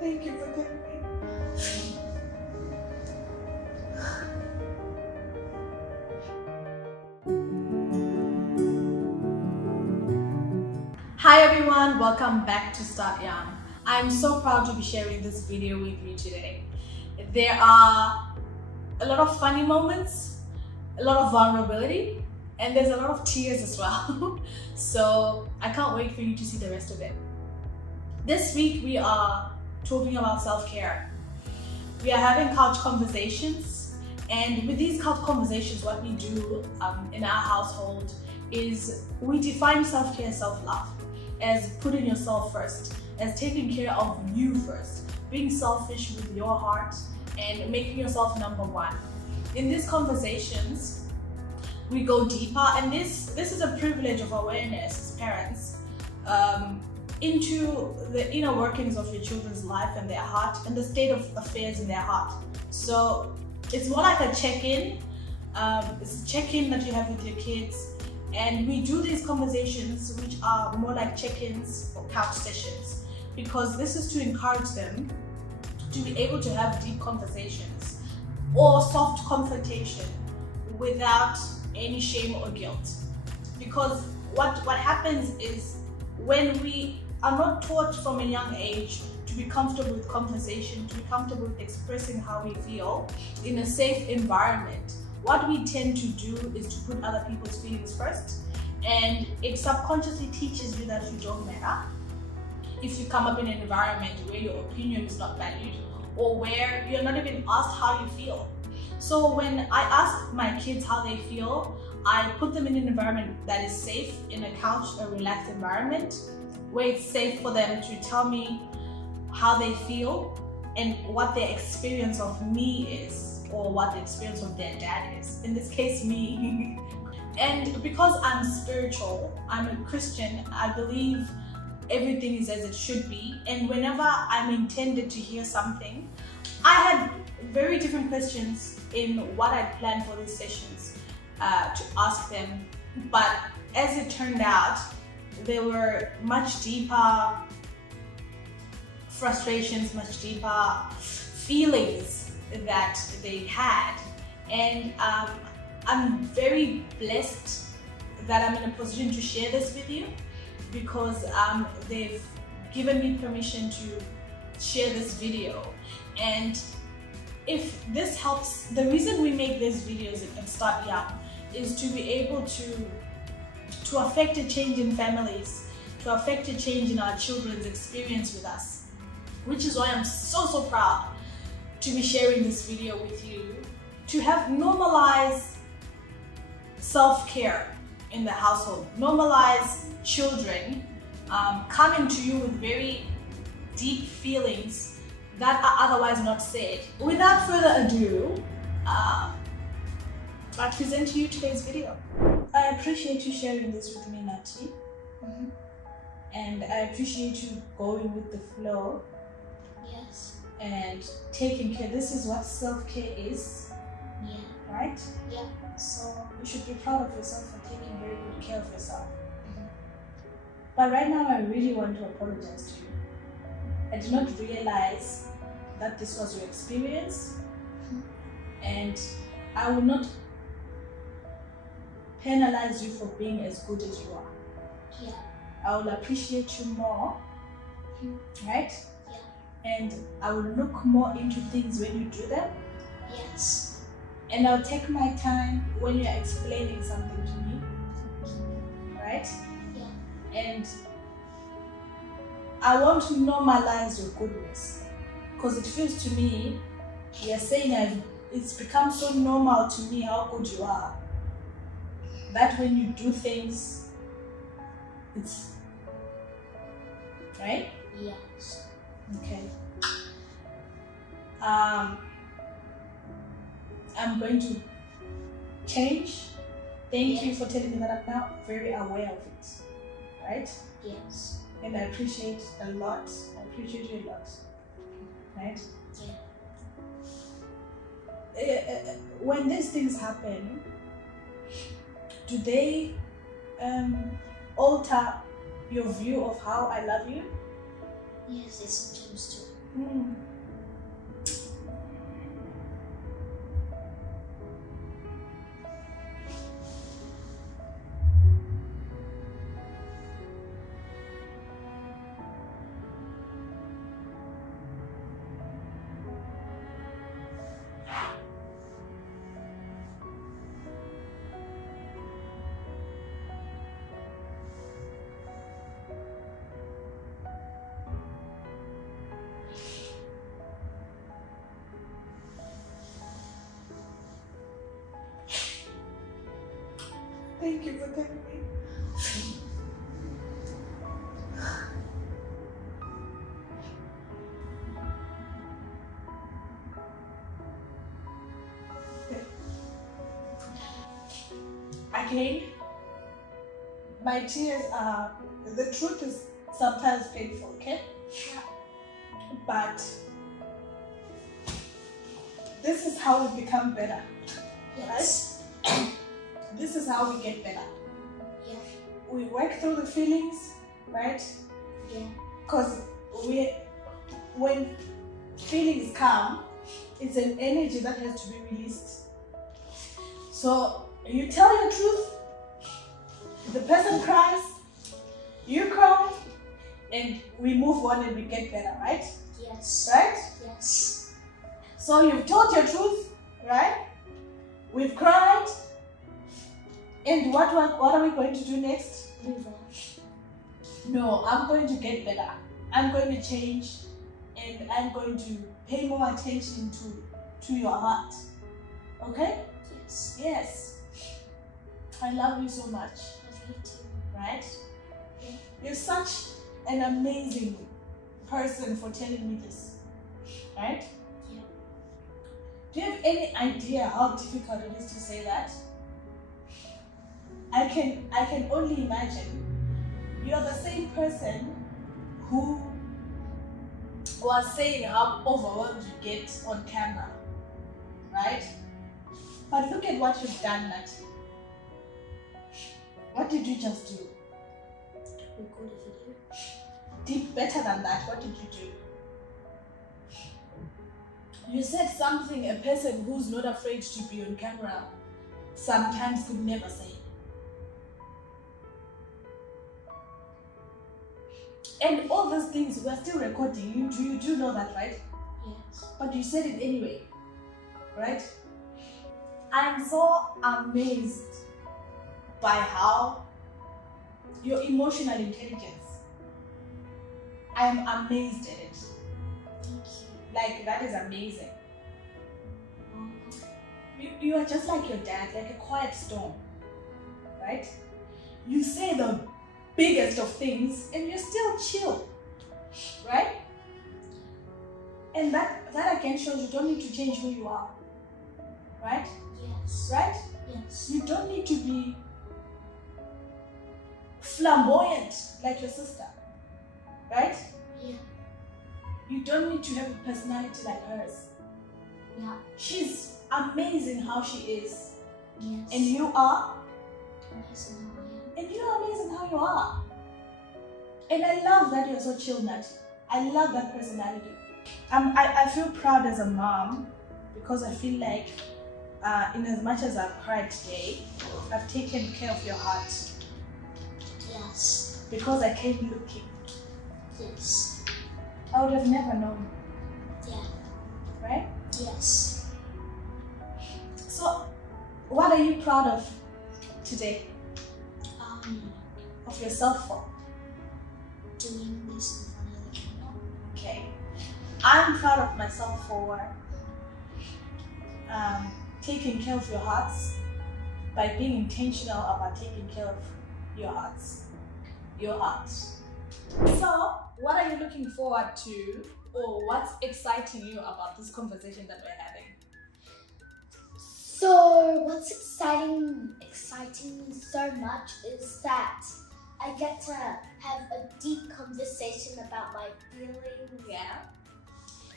Thank you for telling me. Hi everyone, welcome back to Start Young. I'm so proud to be sharing this video with you today. There are a lot of funny moments, a lot of vulnerability, and there's a lot of tears as well. So I can't wait for you to see the rest of it. This week we are talking about self-care. We are having couch conversations, and with these couch conversations, what we do in our household is we define self-care, self-love as putting yourself first, as taking care of you first, being selfish with your heart and making yourself number one. In these conversations, we go deeper, and this is a privilege of awareness as parents into the inner workings of your children's life and their heart and the state of affairs in their heart. So it's more like a check-in. It's a check-in that you have with your kids. And we do these conversations which are more like check-ins or couch sessions, because this is to encourage them to be able to have deep conversations or soft confrontation without any shame or guilt. Because what happens is, when we are not taught from a young age to be comfortable with conversation, to be comfortable with expressing how we feel in a safe environment, what we tend to do is to put other people's feelings first, and it subconsciously teaches you that you don't matter if you come up in an environment where your opinion is not valued or where you're not even asked how you feel. So when I ask my kids how they feel, I put them in an environment that is safe, in a couch, a relaxed environment where it's safe for them to tell me how they feel and what their experience of me is, or what the experience of their dad is, in this case me. And because I'm spiritual, I'm a Christian, I believe everything is as it should be, and whenever I'm intended to hear something, I had very different questions in what I planned for these sessions to ask them, but as it turned out, there were much deeper frustrations, much deeper feelings that they had, and I'm very blessed that I'm in a position to share this with you, because they've given me permission to share this video. And if this helps, the reason we make these videos and Start Young is to be able to affect a change in families, to affect a change in our children's experience with us, which is why I'm so proud to be sharing this video with you, to have normalized self-care in the household, normalize children coming to you with very deep feelings that are otherwise not said. Without further ado, I present to you today's video. I appreciate you sharing this with me, Nathi. And I appreciate you going with the flow. Yes. And taking care. This is what self-care is. Yeah. Right? Yeah. So you should be proud of yourself for taking very good care of yourself. But right now, I really want to apologize to you. I did not realize that this was your experience, and I will not penalize you for being as good as you are. Yeah. I will appreciate you more, right? And I will look more into things when you do them. Yes. And I'll take my time when you're explaining something to me, right? Yeah. And I want to normalize your goodness, because it feels to me, you're saying it's become so normal to me how good you are, that when you do things, it's, right? Yes. Okay. I'm going to change. Thank you for telling me that. I'm now very aware of it, right? Yes. And I appreciate a lot. I appreciate you a lot, right? Yeah. When these things happen, do they alter your view of how I love you? Yes, it sometimes Mm. Thank you for telling me. Again, my tears are, the truth is sometimes painful, okay? But this is how we become better, Yes. right? This is how we get better. Yeah. We work through the feelings, right? Yeah. Because when feelings come, it's an energy that has to be released. So you tell your truth, the person cries, you cry, and we move on and we get better, right? Yes. Right? Yes. So you've told your truth, right? We've cried, and what are we going to do next? Move on. No, I'm going to get better. I'm going to change, and I'm going to pay more attention to your heart. Okay? Yes. Yes. I love you so much, Love you too. right? Yeah. You're such an amazing person for telling me this, right? Yeah. Do you have any idea how difficult it is to say that? I can only imagine. You're the same person who was saying how overwhelmed you get on camera, right? But look at what you've done, Nathi. What did you just do? Record a video. Did better than that. What did you do? You said something a person who's not afraid to be on camera sometimes could never say. And all those things, we're still recording. You do know that, right? Yes. But you said it anyway, right? I'm so amazed by how your emotional intelligence, I'm amazed at it. Thank you. Like, that is amazing. Mom. You are just like your dad, like a quiet storm, right? You say the biggest of things and you're still chill, right? And that again shows you don't need to change who you are, right? Yes. Right? Yes. You don't need to be flamboyant like your sister, right? Yeah. You don't need to have a personality like hers. Yeah. She's amazing how she is, Yes. and you are, Amazing how I am. and you are amazing how you are. And I love that you're so chill, Nathi. I love that personality. I feel proud as a mom because I feel like in as much as I've cried today, I've taken care of your heart Yes. because I came looking. Yes. I would have never known, Yeah. right? Yes. So, what are you proud of today? Of yourself for? Doing this in front of the camera. Okay. I'm proud of myself for taking care of your hearts by being intentional about taking care of your hearts. Your heart. So, what are you looking forward to, or what's exciting you about this conversation that we're having? So what's exciting me so much is that I get to have a deep conversation about my feelings, Yeah.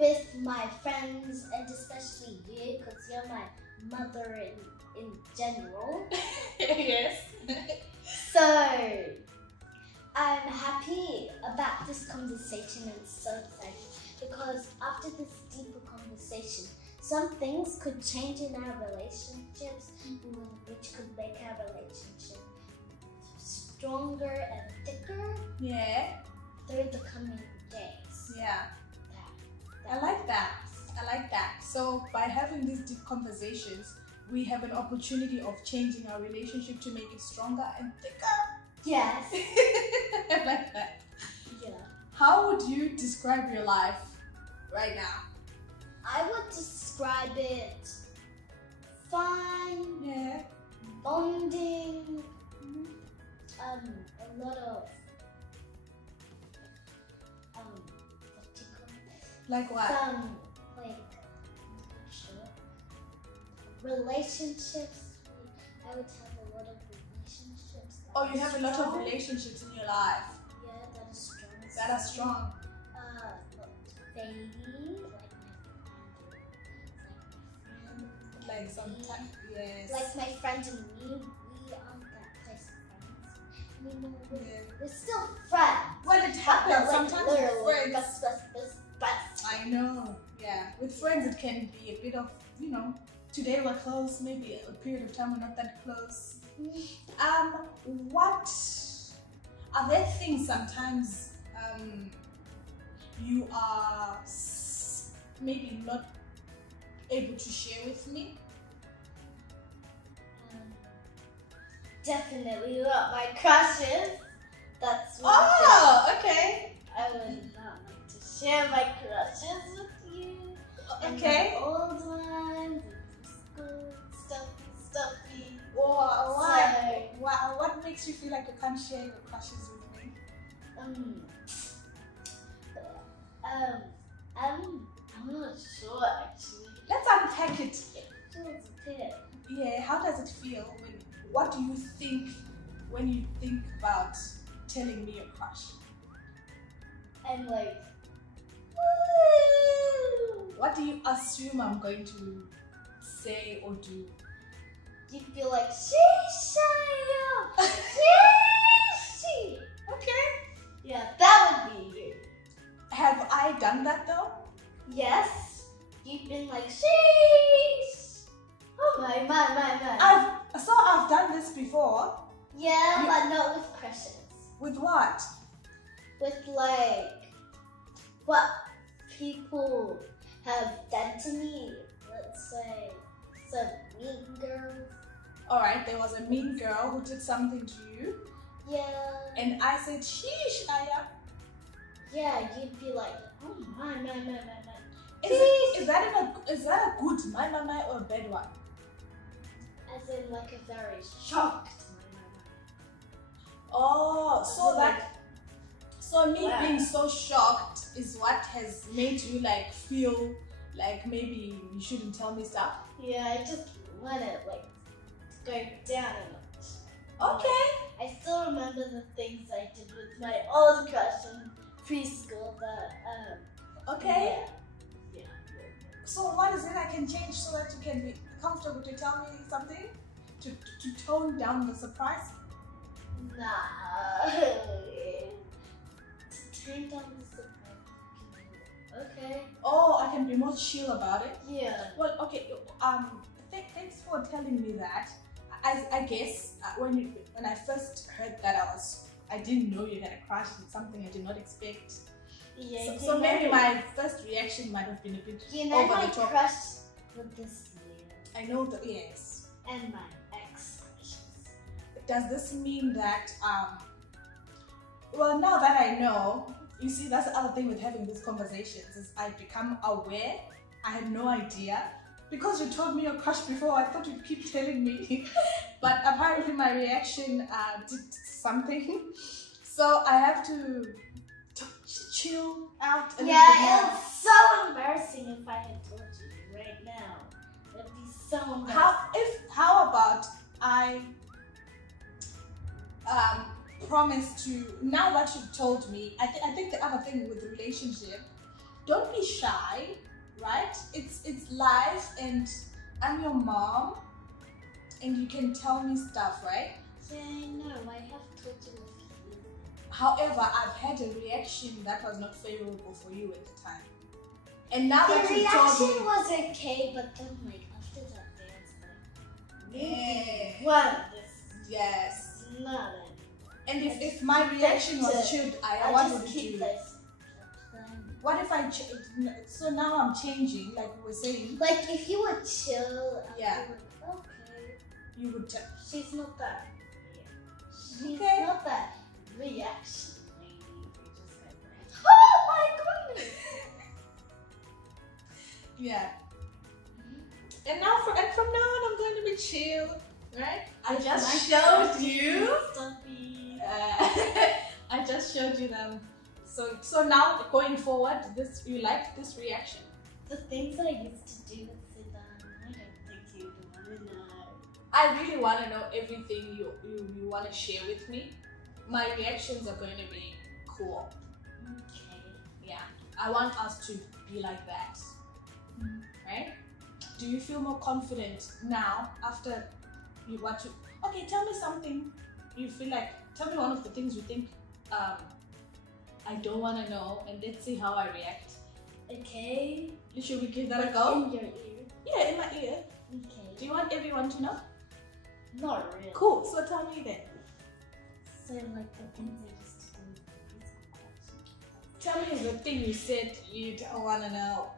with my friends, and especially you, because you're my mother in general. Yes. So I'm happy about this conversation and so excited because because after this deeper conversation, some things could change in our relationships, which could make our relationship stronger and thicker. Yeah. Through the coming days. Yeah. I like that. I like that. So by having these deep conversations, we have an opportunity of changing our relationship to make it stronger and thicker. Yes. I like that. Yeah. How would you describe your life right now? I would describe it fun, Yeah. bonding, a lot of what do you call it? Like what? Some relationships. I would have a lot of relationships. Oh, you have a lot of relationships in your life. Yeah, that is strong. That are strong. Baby, Like sometimes, yes. like my friends and me, we aren't that close friends anymore. We're still friends. When it happens, Like, sometimes with literally, friends. best. I know, yeah. With friends, it can be a bit of, today we're close, maybe a period of time we're not that close. What are there things sometimes you are maybe not able to share with me? Definitely not my crushes. That's one Oh, okay. I would not like to share my crushes with you. Okay. And the old ones, and school, stuffy. Why? What makes you feel like you can't share your crushes with me? I'm not sure actually. Let's unpack it. It feels a bit. Yeah, how does it feel? What do you think when you think about telling me your crush? I'm like, woo! What do you assume I'm going to say or do? You feel like she. Okay. Yeah, that would be you. Have I done that though? Yes. You've been like sheesh. Oh my. I've done this before. Yeah, but not with crushes. With what? With like what people have done to me. Let's say some mean girls. Alright, there was a mean girl who did something to you. Yeah. And I said, sheesh, Aya. Yeah, you'd be like, oh my. Is that a good my or a bad one? As in like a very shocked my. Oh, so me being so shocked is what has made you like feel like maybe you shouldn't tell me stuff? Yeah, I just want it like to go down a notch. Okay. I still remember the things I did with my old crush in preschool, but okay. Yeah. So what is it I can change so that you can be comfortable to tell me something? To tone down the surprise? Nah. To tone down the surprise. Okay. Oh, I can be more chill about it? Yeah. Well, okay. Thanks for telling me that. I guess when I first heard that I didn't know you had a crush. It's something I did not expect. Yeah. So maybe my first reaction might have been a bit over the top. My crush with this year. I know that, yes. And my ex crushes. Does this mean that well, now that I know, you see, that's the other thing with having these conversations is I become aware. I had no idea. Because you told me your crush before, I thought you'd keep telling me. But apparently my reaction did something. So I have to chill out a little bit more. Yeah, it's so embarrassing if I had told you right now. It'd be so embarrassing. How about I promise to, now that you've told me, I think the other thing with the relationship, don't be shy. Right? It's life, and I'm your mom, and you can tell me stuff, right? Yeah, I know. I have told you a few. However, I've had a reaction that was not favorable for you at the time. And now The that you told reaction me, was okay, but then like after that dance, yeah. what this? Yes. Not And if my reaction was chilled, I what just would you keep do? this. What if I so now I'm changing, like we were saying. Like if you would chill, Yeah. you would, okay. You would tell. She's not that. She's Okay. not that reaction lady. Just like, oh my goodness. Yeah. And now from now on, I'm going to be chill, right? I just showed you. Stuffy. I just showed you them. So now going forward, you like this reaction? The things that I used to do with Sidan, I don't think you'd want to know. I really want to know everything you want to share with me. My reactions are going to be cool. Okay. Yeah. I want us to be like that. Right? Do you feel more confident now after you watch it? Okay, tell me something you feel like. Tell me one of the things you think I don't want to know, and let's see how I react. Okay. Should we give that a go? In your ear. Yeah, in my ear. Okay. Do you want everyone to know? Not really. Cool. So tell me then. So like the things I used to do with physical questions. Tell me the thing you said you don't want to know.